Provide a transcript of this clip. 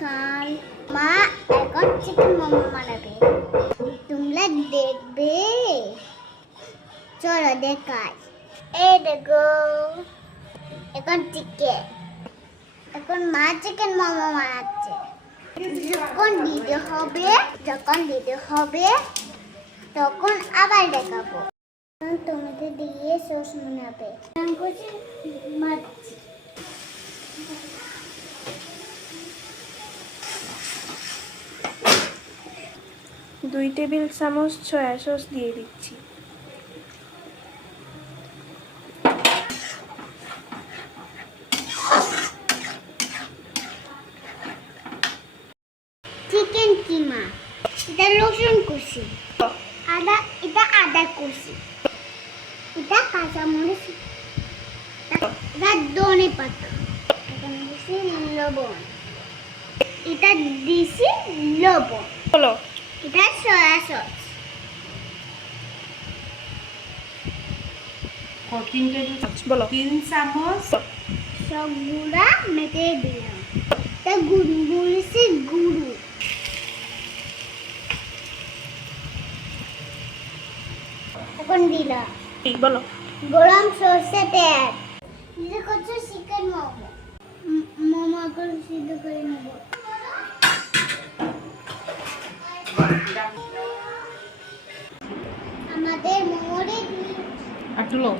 নমস্কার। মা এখন চিকেন মোমো বানাবে, তোমরা দেখবে? চলো দেখাই। এই দেখো, এখন চিকেন, এখন মা চিকেন মোমো বানাচ্ছে। যখন ভিডিও হবে তখন আবার দেখাবো। টমেটো দিয়ে সস বানাবে। মাছি 2 টেবিল চামচ সয়া সস দিয়ে দিচ্ছি। চিকেন কিমা, এটা রসুন কুচি, এটা আদা কুচি, এটা কাঁচামরিচ, এটা ধনে পাতা, এখানে দিছি লবণ, এটা দিছি লবণ, বলো এটা সয়া সস, 3 টেবিল বলো 3 চামচ সবগুলা মেখে দিলাম। এটা গুঁড়ি গুঁড়ো, এখন দিলাম ঠিক বলো। গরম সরষে তেল, এটা করছে চিকেন মোমো। মোমো করে সিদ্ধ করে নেব। আমাদের মোমো রেডি। আর তুলো